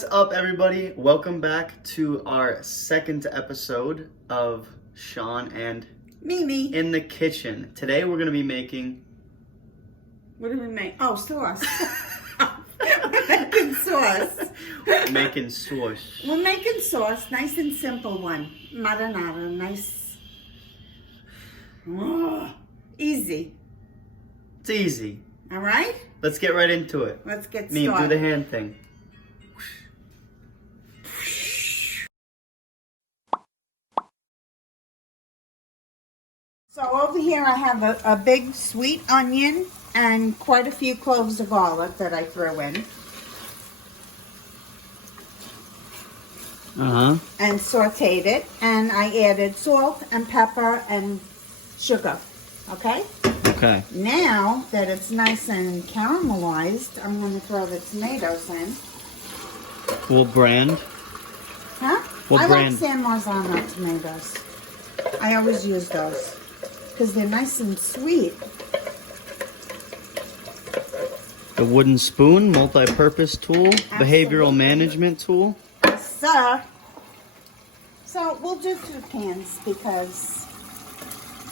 What's up, everybody? Welcome back to our second episode of Sean and Mimi. in the kitchen. Today we're going to be making... What do we make? Oh, sauce. We're making sauce. Making sauce. We're making sauce. Nice and simple one. Marinara. Nice. Oh, easy. It's easy. All right? Let's get right into it. Let's get Me, started. do the hand thing. So over here I have a big sweet onion and quite a few cloves of garlic that I threw in. And sauteed it. And I added salt and pepper and sugar. Okay? Okay. Now that it's nice and caramelized, I'm going to throw the tomatoes in. What brand? Huh? What I brand? like San Marzano tomatoes. I always use those because they're nice and sweet. The wooden spoon, multi-purpose tool, behavioral management tool. Yes, sir. So we'll do 2 cans because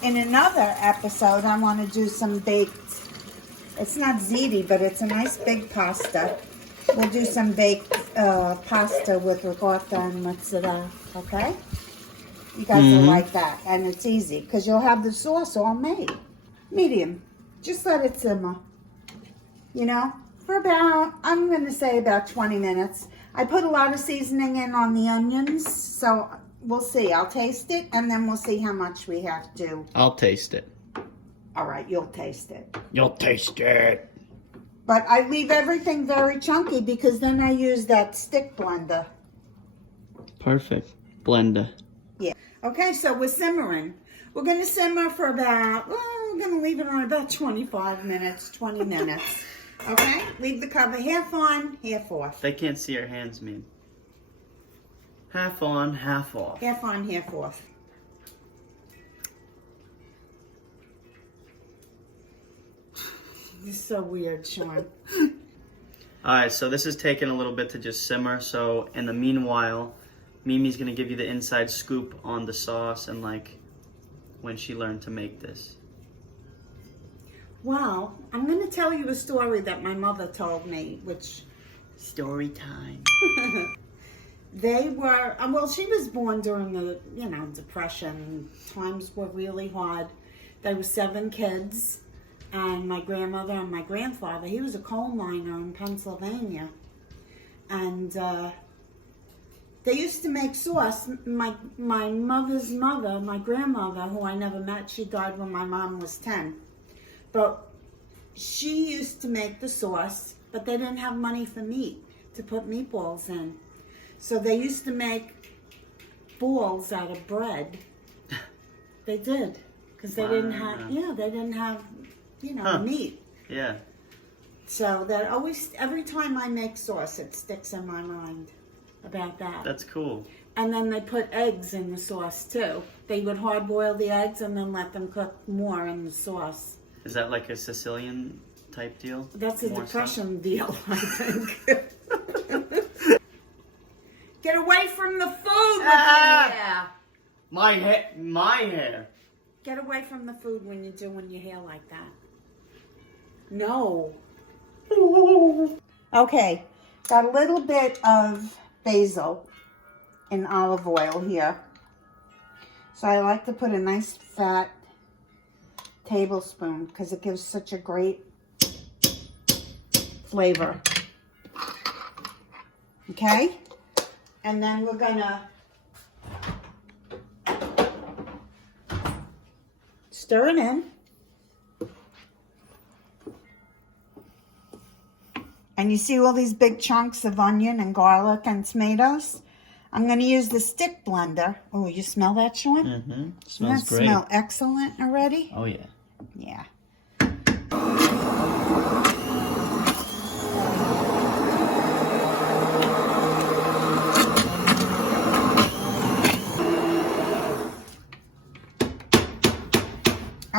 in another episode I want to do some baked, it's not ziti, but it's a nice big pasta. We'll do some baked pasta with ricotta and mozzarella, okay? You guys will like that, and it's easy because you'll have the sauce all made. Medium. Just let it simmer, you know, for about, I'm going to say about 20 minutes. I put a lot of seasoning in on the onions, so we'll see. I'll taste it, and then we'll see how much we have to. I'll taste it. All right, you'll taste it. You'll taste it. But I leave everything very chunky because then I use that stick blender. Perfect. Blender. Yeah. Okay, so we're simmering. We're going to simmer for about, well, we're going to leave it on about 25 minutes, 20 minutes. Okay? Leave the cover half on, half off. They can't see our hands, man. Half on, half off. Half on, half off. This is so weird, Sean. Alright, so this is taking a little bit to just simmer. So in the meanwhile, Mimi's gonna give you the inside scoop on the sauce and like when she learned to make this. Well, I'm going to tell you a story that my mother told me, which... Story time. They were, well, she was born during the, Depression. Times were really hard. There were 7 kids, and my grandmother and my grandfather, he was a coal miner in Pennsylvania. And they used to make sauce. My mother's mother, my grandmother, who I never met, she died when my mom was 10. But she used to make the sauce, but they didn't have money for meat, to put meatballs in. So they used to make balls out of bread. They did, because they didn't have, they didn't have, meat. Yeah. So that always, every time I make sauce, it sticks in my mind about that. That's cool. And then they put eggs in the sauce too. They would hard boil the eggs and then let them cook more in the sauce. Is that like a Sicilian type deal? That's a More depression deal, I think. Get away from the food with your hair. My hair. Get away from the food when you're doing your hair like that. No. Okay, got a little bit of basil in olive oil here. So I like to put a nice fat tablespoon because it gives such a great flavor. Okay? And then we're gonna stir it in. And you see all these big chunks of onion and garlic and tomatoes? I'm going to use the stick blender. Oh, you smell that, Sean? Mm-hmm. Smells Doesn't that great. smell excellent already? Oh, yeah. Yeah.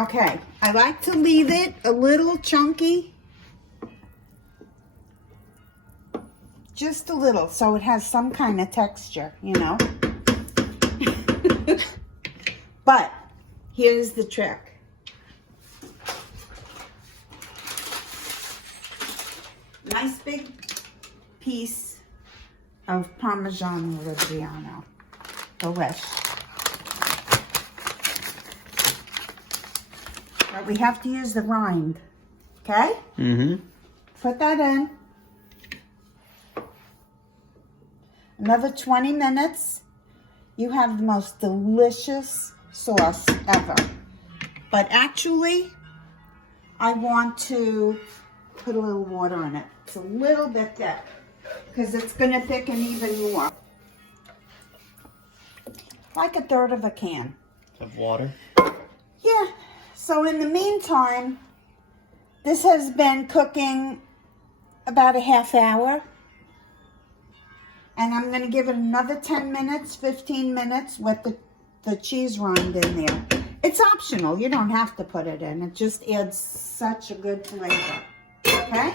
Okay, I like to leave it a little chunky. Just a little, so it has some kind of texture, you know. But here's the trick. Nice big piece of Parmesan Reggiano. Delish. But we have to use the rind. Okay? Mm-hmm. Put that in. Another 20 minutes. You have the most delicious sauce ever. But actually, I want to put a little water in it. It's a little bit thick because it's going to thicken even more. Like a third of a can. Of water? Yeah. So in the meantime, this has been cooking about a half hour. And I'm going to give it another 10 minutes, 15 minutes with the cheese rind in there. It's optional. You don't have to put it in. It just adds such a good flavor. Okay?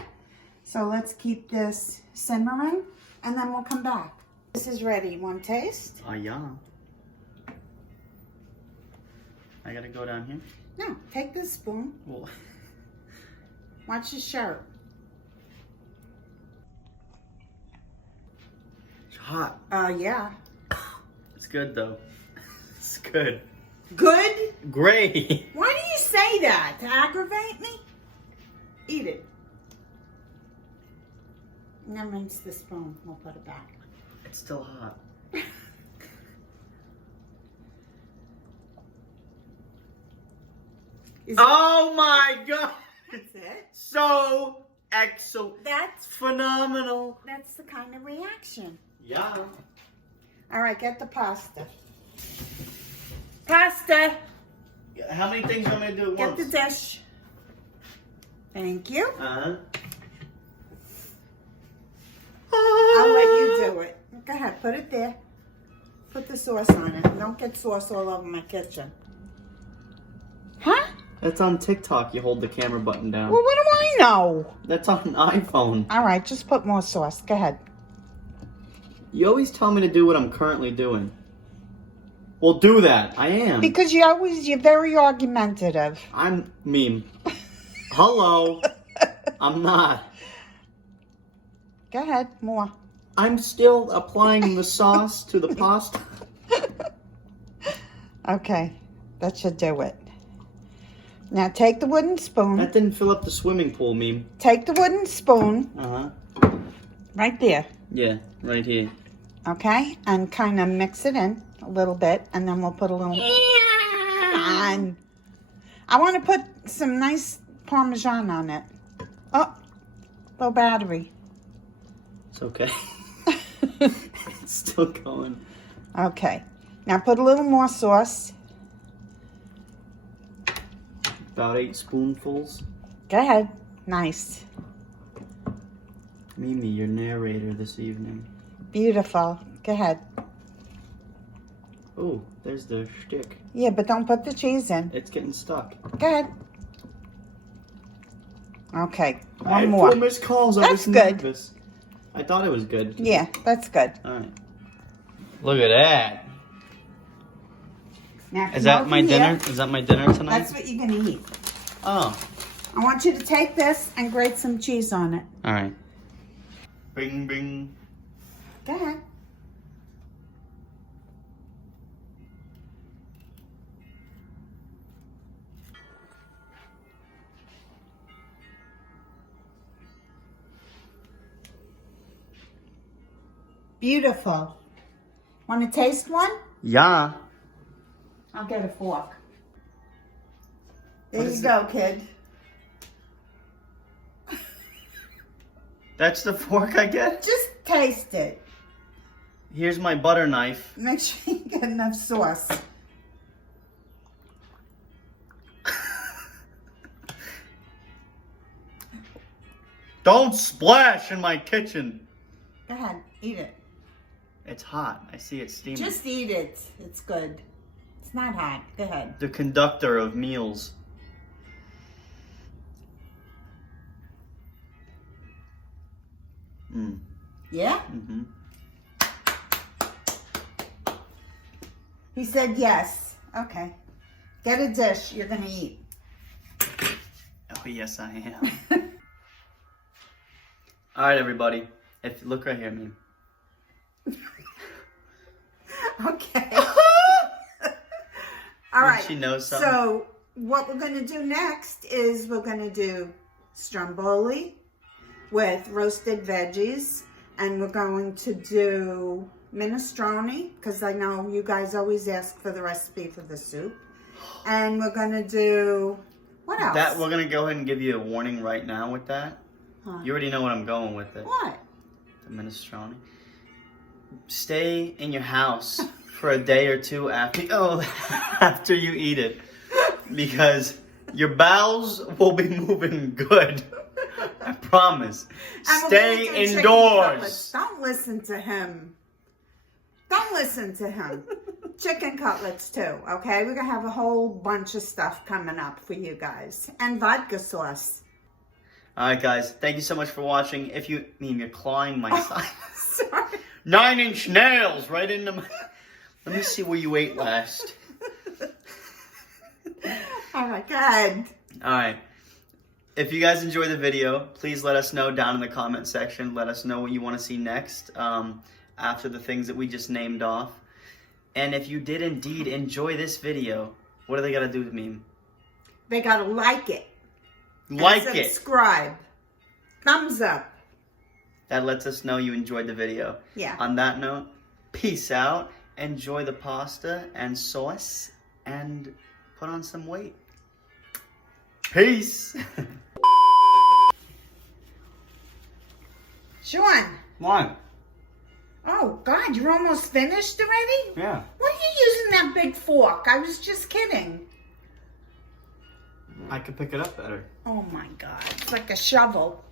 So let's keep this simmering and then we'll come back. This is ready. You want to taste? Yeah. I gotta go down here? No. Take this spoon. Well, Watch your shirt. it's hot. Yeah. It's good though. It's good. Good? Great. Why do you say that? To aggravate me? Eat it. And then rinse the spoon. We'll put it back. It's still hot. Oh my god! That's it. So excellent. That's Phenomenal. the kind of reaction. Yeah. All right, get the pasta. Pasta. How many things am I gonna do at Get once? the dish. Thank you. Uh-huh. I'll let you do it. Go ahead, put it there. Put the sauce on it. Don't get sauce all over my kitchen. Huh? That's on TikTok. You hold the camera button down. Well, what do I know? That's on an iPhone. All right, just put more sauce. Go ahead. You always tell me to do what I'm currently doing. Well, do that. I am. Because you're very argumentative. I'm meme. Hello. I'm not. Go ahead, more. I'm still applying the sauce to the pasta. Okay, that should do it. Now take the wooden spoon. That didn't fill up the swimming pool, meme. Take the wooden spoon Uh-huh. right there, Yeah, right here. okay? And kind of mix it in a little bit, and then we'll put a little on. I want to put some nice Parmesan on it. Oh, low battery. It's okay. It's still going. Okay, now put a little more sauce. About 8 spoonfuls. Go ahead. Nice. Mimi, your narrator this evening. Beautiful. Go ahead. Oh, there's the shtick. Yeah, but don't put the cheese in. It's getting stuck. Go ahead. Okay, I one had more. 4 missed calls. I That's was good. nervous. I thought it was good. Yeah, that's good. Alright. Look at that. Now, Is come that over my here. dinner? Is that my dinner tonight? That's what you're gonna eat. Oh. I want you to take this and grate some cheese on it. Alright. Bing, bing. Go ahead. Beautiful. Want to taste one? Yeah. I'll get a fork. There What you is go, kid. That's the fork I get? Just taste it. Here's my butter knife. Make sure you get enough sauce. Don't splash in my kitchen. Go ahead, eat it. It's hot. I see it steaming. Just eat it. It's good. It's not hot. Go ahead. The conductor of meals. Yeah? Mm-hmm. He said yes. Okay. Get a dish. You're going to eat. Oh, yes, I am. All right, everybody. Look right here, Meme. Okay. All right. She knows something. So what we're going to do next is we're going to do stromboli with roasted veggies. And we're going to do minestrone, because I know you guys always ask for the recipe for the soup. And we're going to do, what else? That we're going to go ahead and give you a warning right now with that. Huh. You already know what I'm going with it. What? The minestrone. Stay in your house for a day or two after you eat it, because your bowels will be moving good. I promise. And Stay we're gonna do chicken indoors. cutlets. Don't listen to him. Don't listen to him. Chicken cutlets too, okay? We're going to have a whole bunch of stuff coming up for you guys. And vodka sauce. All right, guys. Thank you so much for watching. If you you're clawing my side. Sorry. 9-inch nails right into my... Let me see where you ate last. All right, good. All right. If you guys enjoyed the video, please let us know down in the comment section. Let us know what you want to see next after the things that we just named off. And if you did indeed enjoy this video, what do they got to do with me? They got to like it. Like and it. subscribe. Thumbs up. That lets us know you enjoyed the video. Yeah. On that note, peace out. Enjoy the pasta and sauce and put on some weight. Peace. Sean. Why? Oh, God, you're almost finished already? Yeah. Why are you using that big fork? I was just kidding. I could pick it up better. Oh, my God. It's like a shovel.